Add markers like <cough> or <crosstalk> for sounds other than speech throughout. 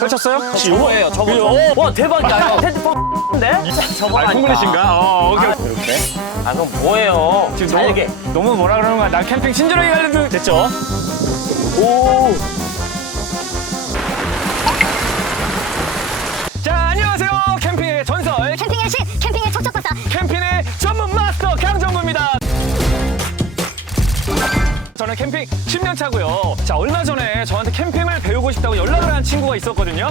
펼쳤어요? 혹시 저거예요, 저거. 이거? 와 대박이야. 형. 텐트 펑인데? 저거 아, 콩글리신가? 어, 오케이. 이렇게. 아 그럼 뭐예요? 지금 잘게. 너무, 너무 뭐라 그러는 거야. 난 캠핑 친절하게 가려도 됐죠? 오. 저는 캠핑 10년 차고요. 자, 얼마 전에 저한테 캠핑을 배우고 싶다고 연락을 한 친구가 있었거든요.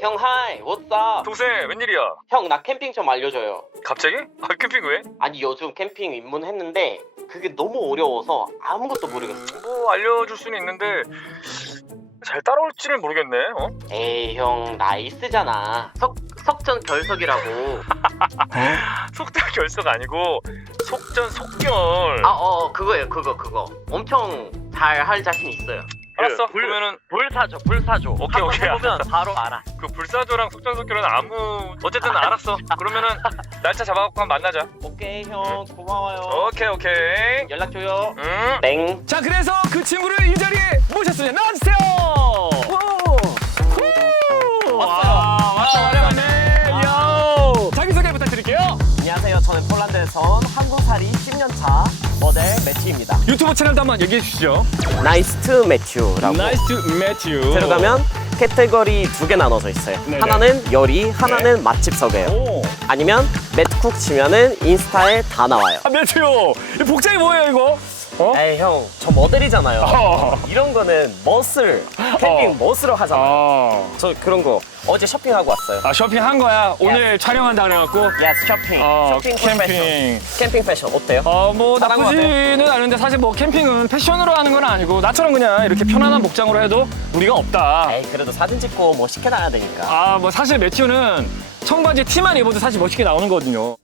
형 하이, what's 동생, 웬일이야? 형, 나 캠핑 좀 알려줘요. 갑자기? 아, 캠핑 왜? 아니, 요즘 캠핑 입문했는데 그게 너무 어려워서 아무것도 모르겠어. 뭐 알려줄 수는 있는데 잘 따라올지는 모르겠네. 어? 에이, 형, 나이스잖아. 석, 석전 결석이라고. <laughs> 속달 결석 아니고 속전 속결. 아, 어, 그거예요, 그거, 그거. 엄청 잘 할 자신 있어요. 알았어. 불- 그러면은 불사조, 불사조. 오케이, 한번 오케이, 해보면 <laughs> 바로 알아. 그 불사조랑 속전 속결은 아무 어쨌든 알았어. 그러면은 날짜 잡아갖고 한번 만나자. 오케이, 형, 고마워요. 오케이 오케이. 연락 줘요. 음. 땡. 자 그래서 그 친구를 이 자리에 모셨습니다. 나와주세요. 온 한국살이 10년차 모델 매튜입니다. 유튜브 채널도 한번 얘기해 주시죠. 나이스 투 매튜라고 Nice to meet you. 들어가면 캐테고리 두 개 나눠져 있어요. 네네. 하나는 요리, 하나는 맛집 소개요. 오. 아니면 매트쿡 치면은 인스타에 다 나와요. 아 매튜. 이 복장이 뭐예요 이거? 어? 에이 형, 저 모델이잖아요. 어. 이런 거는 멋을 캠핑 어. 멋으로 하잖아요. 아. 저 그런 거 어제 쇼핑하고 왔어요. 아 쇼핑한 거야. 오늘 촬영한다 그래갖고. 예스 쇼핑. 어, 쇼핑 캠핑. 캠핑. 패션. 캠핑 패션 어때요? 어, 뭐 잘한 것 나쁘지는 않은데 사실 뭐 캠핑은 패션으로 하는 건 아니고 나처럼 그냥 이렇게 편안한 복장으로 해도 무리가 없다. 에이 그래도 사진 찍고 멋있게 나야 되니까. 아, 뭐 사실 매튜는 청바지 티만 입어도 사실 멋있게 나오는 거거든요.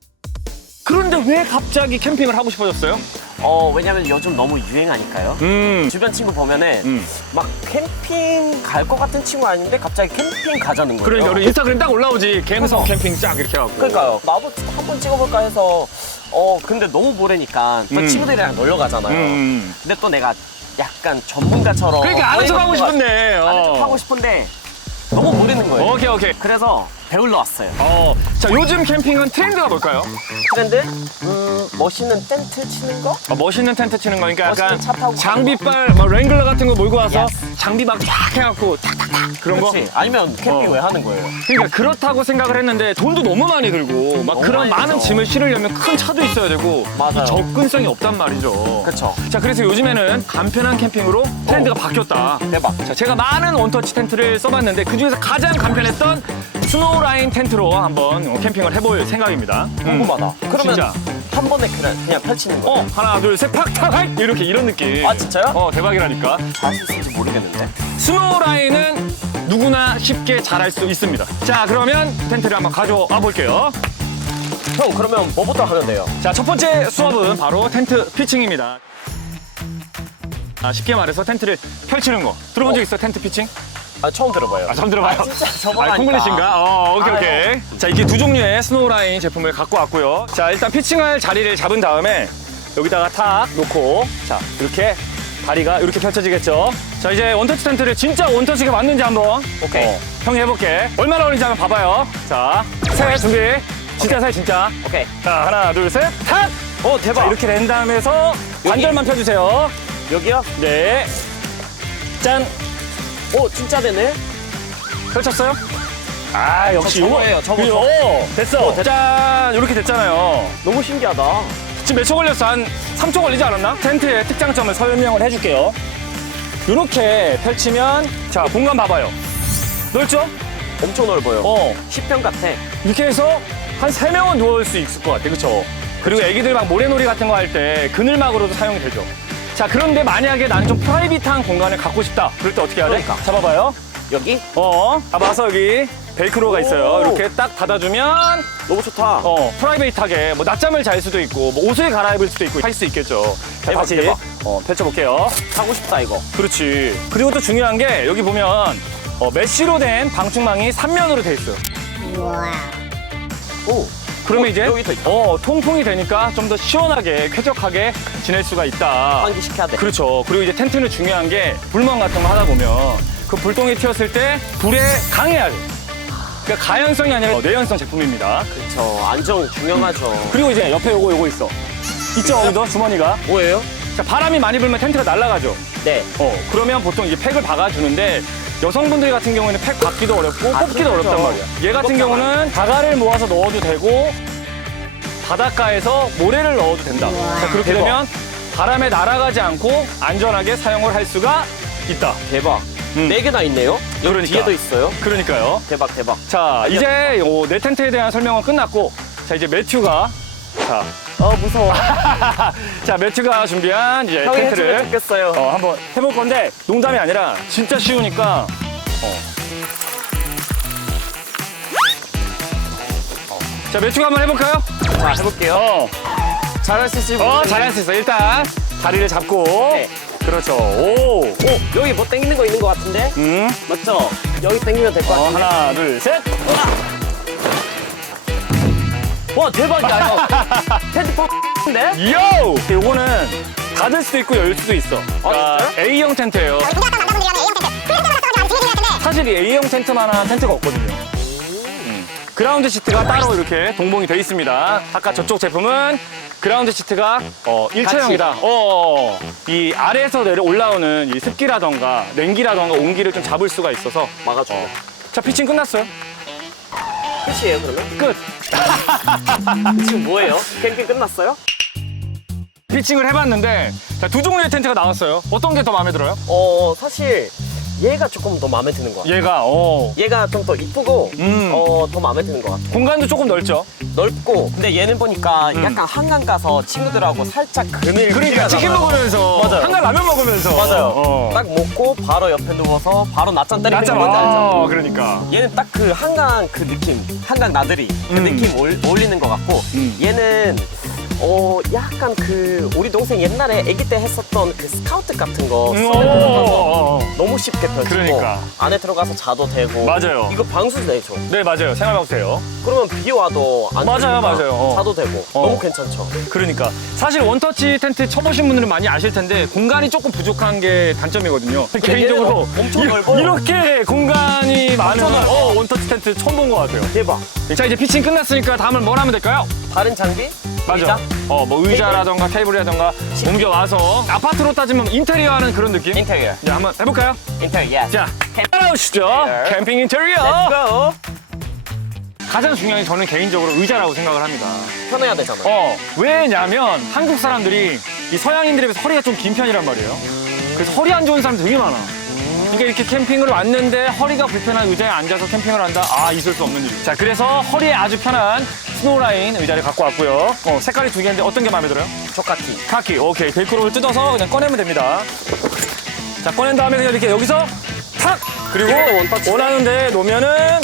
그런데 왜 갑자기 캠핑을 하고 싶어졌어요? 어 왜냐면 요즘 너무 유행하니까요. 음. 주변 친구 보면은 음. 막 캠핑 갈 것 같은 친구 아닌데 갑자기 캠핑 가자는 거예요. 그러니까 우리 인스타그램 딱 올라오지. 갬성. 캠핑 쫙 이렇게 하고. 그러니까요. 나도 한번 찍어볼까 해서 어 근데 너무 모래니까 또 음. 친구들이랑 놀러 가잖아요. 음. 근데 또 내가 약간 전문가처럼 그러니까 아는 척 하고 싶은데. 아는 척 어. 하고 싶은데 너무 모르는 거예요. 오케이, 오케이. 그래서 배울러 왔어요. 어. 자, 요즘 캠핑은 트렌드가 뭘까요? 트렌드? 음 멋있는 텐트 치는 거? 어, 멋있는 텐트 치는 거니까 약간 멋있는 차 타고 장비빨, 뭐 랭글러 같은 거 몰고 와서 Yes. 장비 막 쫙 해갖고 탁탁탁 그런 거. 그렇지. 아니면 캠핑 어. 왜 하는 거예요? 그러니까 그렇다고 생각을 했는데 돈도 너무 많이 들고 막 그런 많이 많은 들죠. 짐을 실으려면 큰 차도 있어야 되고 맞아요. 이 접근성이 없단 말이죠. 그쵸. 자 그래서 요즘에는 간편한 캠핑으로 트렌드가 바뀌었다. 대박. 자 제가 많은 원터치 텐트를 써봤는데 그 중에서 가장 간편했던 스노우라인 텐트로 한번 어, 캠핑을 해볼 생각입니다. 음. 궁금하다. 그러면 진짜. 한 번에 그냥, 그냥 펼치는 거예요? 어 하나 둘 셋 팍탁 이렇게 이런 느낌. 아, 진짜요? 어 대박이라니까. 잘수 있을지 모르겠는데. 스노우라인은 누구나 쉽게 잘할 수 있습니다. 자 그러면 텐트를 한번 가져와 볼게요. 형 그러면 뭐부터 하면 돼요? 자, 첫 번째 수업은 바로 텐트 피칭입니다. 아, 쉽게 말해서 텐트를 펼치는 거. 들어본 적 있어, 텐트 피칭? 아 처음 들어봐요. 아, 처음 들어봐요. 아, 진짜 저번 아, 콩글리신가? 어, 오케이, 아, 오케이. 자, 이게 두 종류의 스노우라인 제품을 갖고 왔고요. 자, 일단 피칭할 자리를 잡은 다음에 여기다가 탁 놓고, 자, 이렇게 다리가 이렇게 펼쳐지겠죠? 자, 이제 원터치 텐트를 진짜 원터치가 맞는지 한번. 오케이. 어, 형이 해볼게. 얼마나 걸리는지 한번 봐봐요. 자, 셋, 준비. 진짜 셋, 진짜. 오케이. 자, 하나, 둘, 셋, 탁! 오 자, 대박. 이렇게 된 다음에서 관절만 펴주세요. 여기요? 네. 짠. 오 진짜 되네. 펼쳤어요? 아, 역시 저. 저거예요, 저거, 이거. 됐어. 짠. 이렇게 됐잖아요. 너무 신기하다. 지금 몇 초 걸렸어? 한 3초 걸리지 않았나? 텐트의 특장점을 설명을 해줄게요. 이렇게 펼치면, 자, 공간 봐봐요. 넓죠? 엄청 넓어요. 어. 10평 같아. 이렇게 해서 한 세명은 누울 수 있을 것 같아. 그쵸? 그리고 애기들 막 모래놀이 같은 거 할 때 그늘막으로도 사용이 되죠. 자, 그런데 만약에 나는 좀 프라이빗한 공간을 갖고 싶다. 그럴 때 어떻게 해야 돼? 그러니까. 잡아봐요. 여기 어, 잡아서 여기 벨크로가 있어요. 오. 이렇게 딱 닫아주면 너무 좋다. 어, 프라이빗하게 뭐 낮잠을 잘 수도 있고 뭐 옷을 갈아입을 수도 있고 할 수 있겠죠. 자, 대박, 다시 대박. 어, 펼쳐볼게요. 하고 싶다 이거. 그렇지. 그리고 또 중요한 게 여기 보면 어, 메쉬로 된 방충망이 3면으로 돼 있어요. 오. 그러면 어, 이제 여기 있다. 어, 통풍이 되니까 좀 더 시원하게 쾌적하게 지낼 수가 있다. 환기 시켜야 돼. 그렇죠. 그리고 이제 텐트는 중요한 게 불멍 같은 거 하다 보면 그 불똥이 튀었을 때 불에 강해야 돼. 그러니까 가연성이 아니라 내연성 제품입니다. 그쵸. 안정 중요하죠. 그리고 이제 옆에 요거 요거 있어. 있죠, 여기도 주머니가. 뭐예요? 자, 바람이 많이 불면 텐트가 날아가죠. 네. 어, 그러면 보통 이제 팩을 박아주는데 여성분들 같은 경우에는 팩 박기도 어렵고 아, 뽑기도 그렇죠. 어렵단 말이야. 얘 같은. 경우는 다가를 모아서 넣어도 되고 바닷가에서 모래를 넣어도 된다. 자, 그렇게 대박. 되면 바람에 날아가지 않고 안전하게 사용을 할 수가 있다. 대박. 음. 네 개나 있네요. 여기 그러니까. 뒤에도 있어요. 그러니까요. 대박 대박. 자, 이제 요, 내 텐트에 대한 설명은 끝났고, 자, 이제 매튜가, 자, 어 무서워. <laughs> 자, 매튜가 준비한 이제 형이 해주면 텐트를 좋겠어요. 어, 한번 해볼 건데, 농담이 아니라 진짜 쉬우니까, 어. 어. 자, 매튜가 한번 해볼까요? 자 해볼게요. 어, 잘할 수 있을지 어, 모르겠는데. 잘할 수 있어. 일단, 다리를 잡고, 네. 그렇죠. 오, 오 여기 뭐 당기는 거 있는 것 같은데? 음, 맞죠? 여기 당기면 될 것 어, 같은데. 하나, 둘, 셋. 와 대박이야 형. 텐트 뽑는데? 요! 요거는 닫을 수도 있고 열 수도 있어. 아, 그러니까 A형 텐트예요. 사실 이 A형 텐트만한 텐트가 없거든요. 음. 그라운드 시트가 따로 이렇게 동봉이 돼 있습니다. 아까 저쪽 제품은 그라운드 시트가 어, 일체형이다. 어, 이 아래에서 내려 올라오는 이 습기라던가 냉기라던가 온기를 좀 잡을 수가 있어서 막아줘. 자 피칭 끝났어요. 끝이에요 그러면? 끝. <laughs> 지금 뭐예요? 캠핑 끝났어요? 피칭을 해봤는데 자, 두 종류의 텐트가 나왔어요. 어떤 게 더 마음에 들어요? 어 사실 얘가 조금 더 마음에 드는 것 같아. 얘가 어, 얘가 좀 더 이쁘고 음. 어, 더 마음에 드는 것 같아. 공간도 조금 넓죠. 넓고 근데 얘는 보니까 음. 약간 한강 가서 친구들하고 살짝 그늘 그러니까 치킨 먹으면서 맞아요. 한강 라면 먹으면서 맞아요. 어. 딱 먹고 바로 옆에 누워서 바로 낮잠 때리는 거 낮잠 뭔지 알죠? 어, 그러니까 얘는 딱 그 한강 그 느낌, 한강 나들이 그 음. 느낌 올, 어울리는 것 같고 음. 얘는 어 약간 그 우리 동생 옛날에 아기 때 했었던 그 스카우트 같은 거 음, 손에 어, 들어가서 어, 어. 너무 쉽게 펴지고 그러니까. 안에 들어가서 자도 되고 맞아요. 이거 방수 되죠 네 맞아요 생각해보세요 그러면 비 와도 안 맞아요, 맞아요. 어. 자도 되고 어. 너무 괜찮죠 그러니까 사실 원터치 텐트 쳐보신 분들은 많이 아실 텐데 공간이 조금 부족한 게 단점이거든요 개인적으로 엄청 이- 넓어요. 이 렇게 공간이 많은 넓어요. 어, 원터치 텐트 처음 본 것 같아요 대박 자 이제 피칭 끝났으니까 다음은 뭘 하면 될까요? 다른 장비 맞아 어뭐 의자라던가 테이블이라던가 옮겨와서 아파트로 따지면 인테리어 하는 그런 느낌? 인테리어 자 한번 해볼까요? 인테리어 예스 자 따라오시죠 캠핑 인테리어 Let's go 가장 중요한 게 저는 개인적으로 의자라고 생각을 합니다. 편해야 되잖아 어, 왜냐면 한국 사람들이 이 서양인들에 비해서 허리가 좀 긴 편이란 말이에요. 그래서 허리 안 좋은 사람들 되게 많아. 그러니까 이렇게 캠핑을 왔는데 허리가 불편한 의자에 앉아서 캠핑을 한다? 아, 있을 수 없는 일. 자, 그래서 허리에 아주 편한 스노우라인 의자를 갖고 왔고요. 어, 색깔이 두 개인데 어떤 게 마음에 들어요? 조카티 카키. 오케이. 벨크로를 뜯어서 그냥 꺼내면 됩니다. 자, 꺼낸 다음에 그냥 이렇게 여기서 탁! 그리고 이것도 원터치네. 원하는 데 놓으면은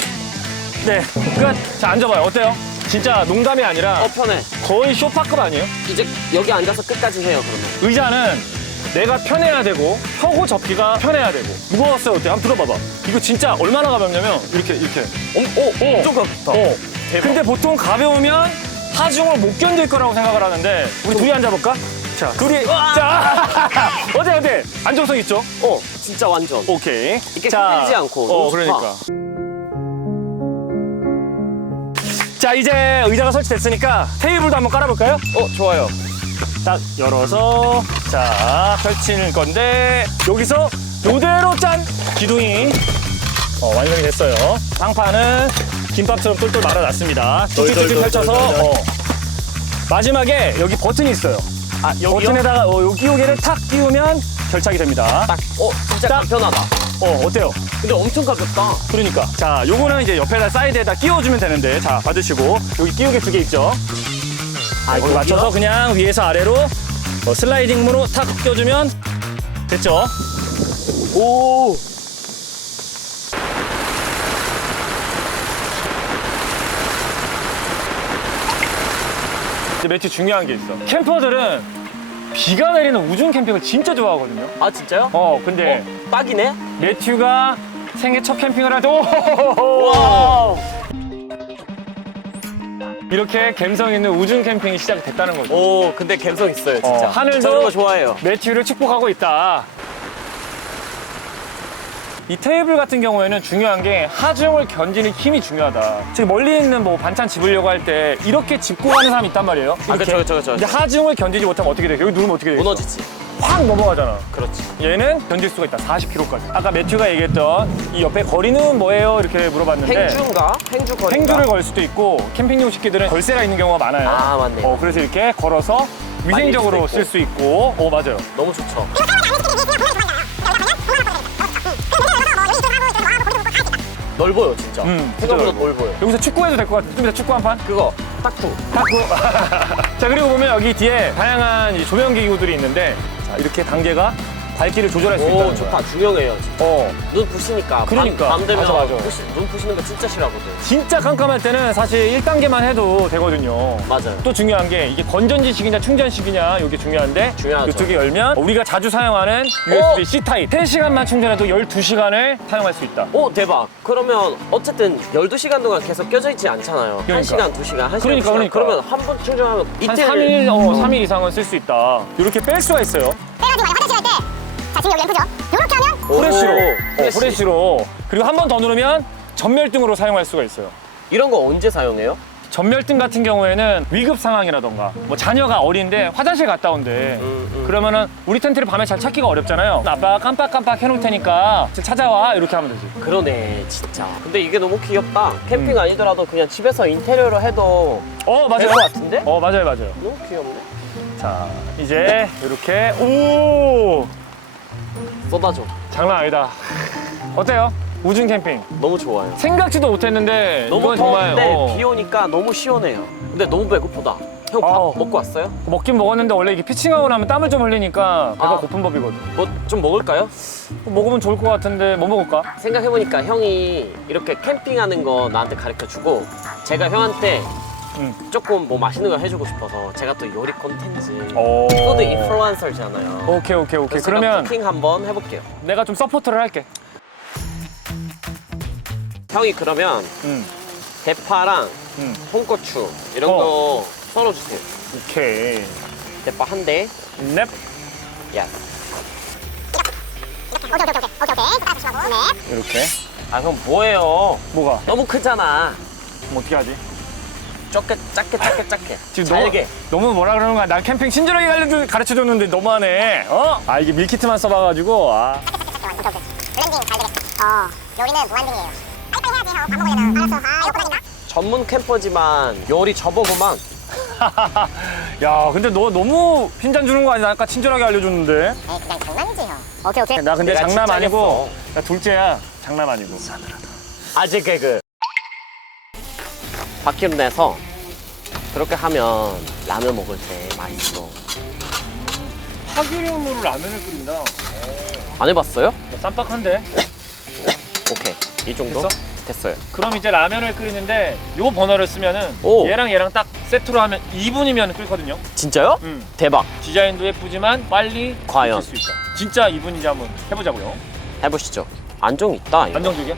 네, 끝. 자, 앉아봐요. 어때요? 진짜 농담이 아니라 어 편해 거의 쇼파급 아니에요? 이제 여기 앉아서 끝까지 해요 그러면 의자는 내가 편해야 되고 펴고 접기가 편해야 되고 무거웠어요 어때? 한번 들어봐봐 이거 진짜 얼마나 가볍냐면 이렇게 이렇게 어, 어, 엄청 가볍다 어. 대박. 근데 보통 가벼우면 하중을 못 견딜 거라고 생각을 하는데 우리 둘이 앉아볼까? 자 둘이 자 <laughs> 어때 어때? 안정성 있죠? 어 진짜 완전 오케이 이게 흔들리지 않고 어 너무. 그러니까 자 이제 의자가 설치됐으니까 테이블도 한번 깔아볼까요? 어 좋아요 딱 열어서 자 펼칠 건데 여기서 요대로 짠 기둥이 어, 완성이 됐어요 상판은 김밥처럼 똘똘 말아놨습니다. 뚝뚝뚝 펼쳐서 어. 마지막에 여기 버튼이 있어요. 아 여기요? 버튼에다가 어, 여기 요기를 탁 끼우면 결착이 됩니다. 딱, 어 진짜 딱. 간편하다. 어 어때요? 근데 엄청 가볍다. 그러니까. 자 요거는 이제 옆에다 사이드에다 끼워주면 되는데 자 받으시고. 여기 끼우개 두 개 있죠? 아 거기 맞춰서 그냥 위에서 아래로 어, 슬라이딩으로 탁 껴주면 됐죠? 오 이제 매트 중요한 게 있어. 캠퍼들은 비가 내리는 우중 캠핑을 진짜 좋아하거든요. 아 진짜요? 어, 근데 어, 딱이네 매튜가 생애 첫 캠핑을 할 때, 오! 와우 이렇게 감성 있는 우중 캠핑이 시작됐다는 거죠. 오 근데 감성 있어요 진짜 어, 하늘도- 저런 거 좋아해요 매튜를 축복하고 있다. 이 테이블 같은 경우에는 중요한 게 하중을 견디는 힘이 중요하다. 지금 멀리 있는 뭐 반찬 집으려고 할 때 이렇게 짚고 가는 사람이 있단 말이에요. 아, 이렇게. 그쵸, 그쵸, 그쵸. 근데 하중을 견디지 못하면 어떻게 돼? 여기 누르면 어떻게 돼? 무너지지. 확 넘어가잖아. 그렇지. 얘는 견딜 수가 있다. 40km까지. 아까 매튜가 얘기했던 이 옆에 거리는 뭐예요? 이렇게 물어봤는데 행주인가? 행주 거리. 행주를 걸 수도 있고 캠핑용 식기들은 걸쇠가 있는 경우가 많아요. 아, 맞네. 어, 그래서 이렇게 걸어서 위생적으로 쓸 수 있고. 어, 맞아요. 너무 좋죠. <laughs> 넓어요, 진짜. 음, 진짜 생각보다 넓어. 넓어요. 여기서 축구해도 될 것 같아. 좀 이따 축구 한 판? 그거 탁구. 탁구. <laughs> 자, 그리고 보면 여기 뒤에 다양한 이 조명 기구들이 있는데 자, 이렇게 단계가 밝기를 조절할 수 오, 있다는 좋다. 거야. 중요해요. 어. 눈 부시니까. 그러니까. 밤, 밤 되면 맞아, 맞아. 부시- 눈 부시는 거 진짜 싫어하거든. 진짜 깜깜할 때는 사실 1단계만 해도 되거든요. 맞아요. 또 중요한 게 이게 건전지식이냐 충전식이냐 이게 중요한데 중요하죠. 이쪽에 열면 우리가 자주 사용하는 USB-C 타입 3시간만 충전해도 12시간을 사용할 수 있다. 오, 대박. 그러면 어쨌든 12시간 동안 계속 껴져 있지 않잖아요. 그러니까. 1시간, 2시간, 1시간, 그러니까, 2시간. 그러니까. 그러면 한 번 충전하면 한 이틀 3일, 어, 3일 이상은 쓸 수 있다. 이렇게 뺄 수가 있어요. 자 지금 여기 램프죠? 요렇게 하면 오, 프레쉬로. 어. 그리고 한 번 더 누르면 전멸등으로 사용할 수가 있어요. 이런 거 언제 사용해요? 전멸등 같은 경우에는 위급 상황이라던가 뭐 자녀가 어린데 화장실 갔다 온대. 음, 음. 그러면은 우리 텐트를 밤에 잘 찾기가 어렵잖아요. 아빠가 깜빡깜빡 해놓을 테니까 찾아와 이렇게 하면 되지. 그러네, 진짜. 근데 이게 너무 귀엽다. 캠핑 음. 아니더라도 그냥 집에서 인테리어로 해도 어 맞아요. 될것 같은데? 어 맞아요 맞아요. 너무 귀엽네. 자 이제 이렇게 오 쏟아줘. 장난 아니다. 어때요? 우중 캠핑 너무 좋아요. 생각지도 못했는데 너무 이건 정말 더운데 어, 비 오니까 너무 시원해요. 근데 너무 배고프다. 형 밥 아우. 먹고 왔어요? 먹긴 먹었는데 원래 이게 피칭하고 나면 땀을 좀 흘리니까 배가 아. 고픈 법이거든. 뭐 좀 먹을까요? 먹으면 좋을 것 같은데 뭐 먹을까? 생각해보니까 형이 이렇게 캠핑하는 거 나한테 가르쳐주고 제가 형한테 응. 조금 뭐 맛있는 거 해주고 싶어서 제가 또 요리 콘텐츠 오. 푸드 인플루언서잖아요. 오케이 오케이 오케이. 그래서 제가 그러면 쿠킹 한번 해볼게요. 내가 좀 서포트를 할게. 형이 그러면 응. 대파랑 응. 홍고추 이런 어. 거 썰어주세요. 오케이. 대파 한 대. 넵. 야. 오케이 오케이 오케이 오케이 오케이 딱 조심하고 네 이렇게. 아형 뭐예요? 뭐가? 너무 크잖아. 그럼 어떻게 하지? 작게 작게 작게 작게. 지금 잘게. 너무, 너무 뭐라 그러는 거야? 난 캠핑 친절하게 가르쳐 줬는데 너무하네. 어? 아 이게 밀키트만 써봐가지고 아. 오케이 오케이 블렌딩 잘 되게 어 요리는 무한등이에요 빨리빨리 해야지 하고 밥 먹으려면 알았어 아 이거 고장인다 전문 캠퍼지만 요리 저보고만 <laughs> 야 근데 너 너무 핀잔 주는 거 아니야? 아까 친절하게 알려줬는데. 에이 그냥 장난이지 형 오케이 오케이 나 근데 내가 장남 아니고. 나 둘째야. 장남 아니고. 아재 개그. 바퀴로 내서 그렇게 하면 라면 먹을 때 맛있어. 파기름으로 라면을 끓인다. 안 해봤어요? 쌈박한데. 오케이 이 정도 됐어? 됐어요. 그럼 이제 라면을 끓이는데 요 버너를 쓰면은 오. 얘랑 얘랑 딱 세트로 하면 2분이면 끓거든요. 진짜요? 음. 대박. 디자인도 예쁘지만 빨리 과연. 익힐 수 있다. 진짜 2분인지 한번 해보자고요. 해보시죠. 안정 있다. 이거. 안정적이야?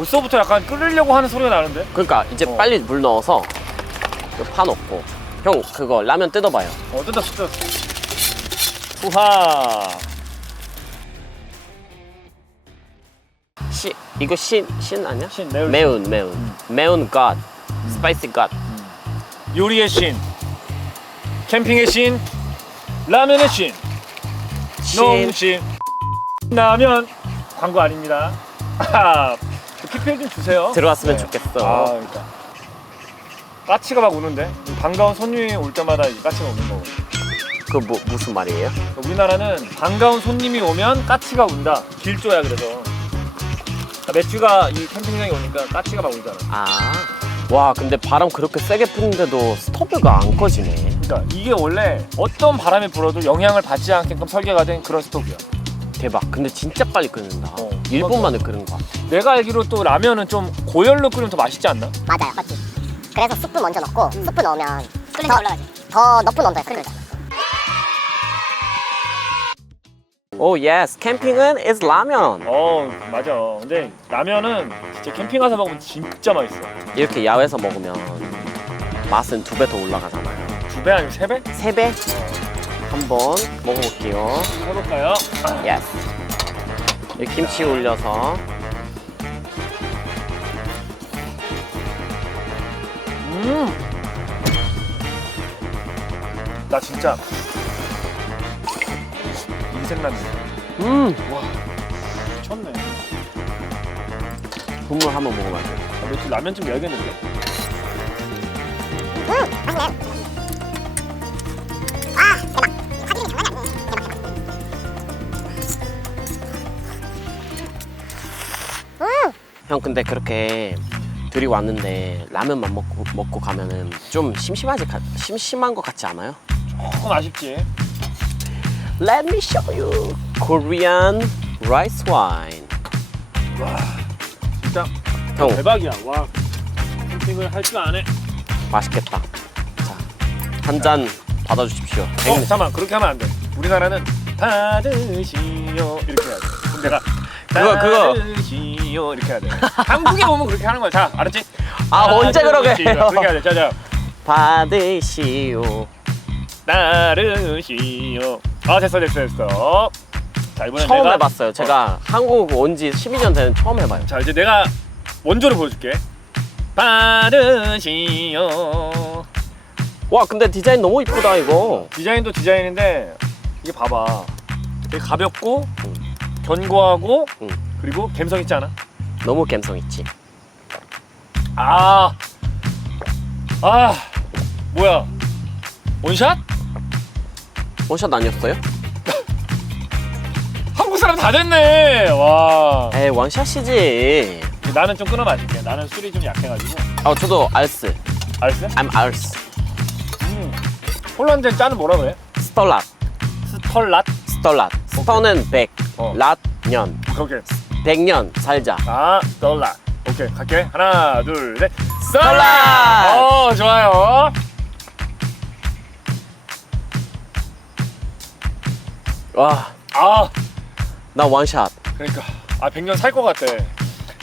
벌써부터 약간 끓이려고 하는 소리가 나는데? 그러니까 이제 어. 빨리 물 넣어서 이거 파 넣고 형 그거 라면 뜯어봐요. 어, 뜯었어, 뜯었어. 후하. 시 이거 신신 아니야? 신, 매운 매운 매운 매운 갓 스파이시 갓 요리의 신. 캠핑의 신. 라면의 신. 농신. 라면. 광고 아닙니다. 아하. PPL 좀 주세요. 들어왔으면 네. 좋겠어. 아, 그러니까. 까치가 막 우는데 반가운 손님이 올 때마다 이 까치가 우는 거고 그 뭐, 무슨 말이에요? 우리나라는 반가운 손님이 오면 까치가 운다 길조야 그래서 그러니까 매튜가 이 캠핑장에 오니까 까치가 막 울잖아 아. 와 근데 바람 그렇게 세게 부는데도 스토브가 안 꺼지네. 그러니까 이게 원래 어떤 바람이 불어도 영향을 받지 않게끔 설계가 된 그런 스토브야 대박. 근데 진짜 빨리 끓는다. 어, 1분 만에 끓는 거 같아. 내가 알기로 또 라면은 좀 고열로 끓이면 더 맛있지 않나? 맞아요 맞지 그래서 숯불 먼저 넣고 숯불 넣으면 끓는 올라가지 더 높은 온도에서 끓이자 오 예스. 캠핑은 is 라면. 어 맞아 근데 라면은 진짜 캠핑 가서 먹으면 진짜 맛있어 이렇게 야외에서 먹으면 맛은 두 배 더 올라가잖아요. 두 배 아니면 세 배? 세 배? 한번 먹어볼게요. 해볼까요? 예스. 이 김치 올려서 나 진짜 인생 라면 음 미쳤네. 국물 한번 먹어봐요. 아, 며칠 라면 좀 여야겠는데. 형 근데 그렇게 둘이 왔는데 라면만 먹고 먹고 가면은 좀 심심하지 가- 심심한 것 같지 않아요? 조금 아쉽지. Let me show you Korean rice wine. 진짜 형 대박이야. 와. 캠핑을 할 줄 아네. 맛있겠다. 자, 한 잔 받아 주십시오. 어, 잠깐만. 그렇게 하면 안 돼. 우리나라는 받으시오 이렇게 해야 돼. 그럼 내가 그거, 그거. 받으시오 이렇게 해야 돼. 한국에 오면 그렇게 하는 거야. 자, 알았지? 아 언제 그러게. 해요? 그렇게 해야 돼. 자, 자. 받으시오. 따르시오. 아, 됐어, 됐어, 됐어. 자, 이번엔 처음 내가 해봤어요. 제가 한국 온 지 12년 된 처음 해봐요. 자, 이제 내가 원조를 보여줄게. 받으시오. 와 근데 디자인 너무 이쁘다 이거. 디자인도 디자인인데 이게 봐봐. 되게 가볍고 견고하고 응. 그리고 감성 있지 않아? 너무 감성 있지. 아, 아, 뭐야? 원샷? 원샷 아니었어요? <laughs> 한국 사람 다 됐네. 와. 에이 원샷이지. 나는 좀 끊어 마실게. 나는 술이 좀 약해가지고. 아 저도 알스. 알았어? I'm 알스. 음. 폴란드 짜는 뭐라 그래? 스톨랏. 스털랏? 스톨랏. 스톤은 100. 어. 랏 년. 그렇게. 100년 살자. 아, 스털랏. 오케이, 갈게. 하나, 둘, 셋. 스털랏! 어, 좋아요. 와, 아, 나 원샷. 그러니까. 아, 100년 살 것 같아.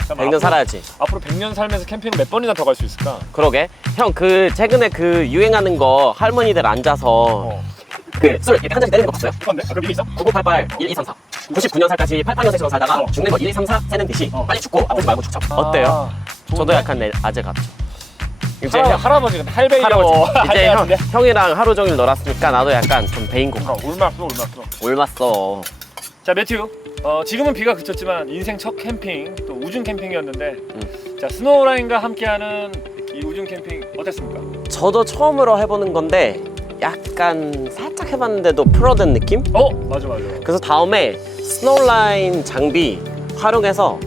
잠깐만, 100년 앞으로- 살아야지. 앞으로 100년 살면서 캠핑을 몇 번이나 더 갈 수 있을까? 그러게. 형 그 최근에 그 유행하는 거 할머니들 앉아서 어. 그술 이렇게 한 잔씩 내리는 거 봤어요? 이건데? 아, 그럼 이게 있어? 9988 1234 99년 살까지 88년생처럼 살다가 어. 죽는 거 1, 2, 3, 4 세는 듯이 어. 빨리 죽고 아프지 말고 죽자 어때요? 아, 저도? 약간 내 아재 같죠 이제 할아, 형, 할아버지 같아. 할배이라고. 할아버지 <laughs> 이제 형, 형이랑 하루 종일 놀았으니까 나도 약간 좀 배인고 어, 올맞어, 올맞어. 올맞어 자, 매튜. 어, 지금은 비가 그쳤지만 인생 첫 캠핑, 또 우중 캠핑이었는데, 자, 스노우라인과 함께하는 이 우중 캠핑 어땠습니까? 저도 처음으로 해보는 건데 약간 살짝 해봤는데도 프로된 느낌? 어, 맞아, 맞아. 그래서 다음에 스노우라인 장비 활용해서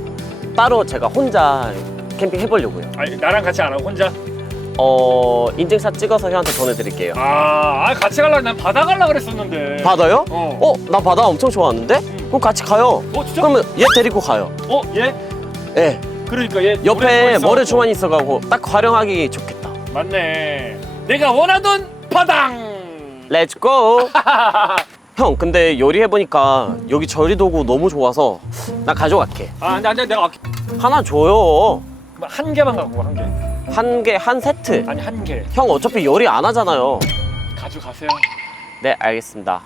따로 제가 혼자 캠핑 해보려고요 아니, 나랑 같이 안 하고 혼자? 어 인증샷 찍어서 형한테 보내드릴게요 아, 아 같이 가려고 난 바다 가려고 그랬었는데. 바다요? 어. 어? 나 바다 엄청 좋아하는데? 그럼 같이 가요 어, 진짜? 그러면 얘 데리고 가요 어, 얘? 예 그러니까 얘 옆에 있어. 머리 주머니 있어가고 딱 활용하기 좋겠다 맞네. 내가 원하던 바당. 렛츠고 <laughs> 형 근데 요리해보니까 여기 조리도구 너무 좋아서 나 가져갈게 아, 안돼, 안돼, 내가 아끼- 하나 줘요 그럼 한 개만 갖고 가, 한 개. 한 개 한 세트 아니 한 개. 형 어차피 요리 안 하잖아요 가져가세요. 네 알겠습니다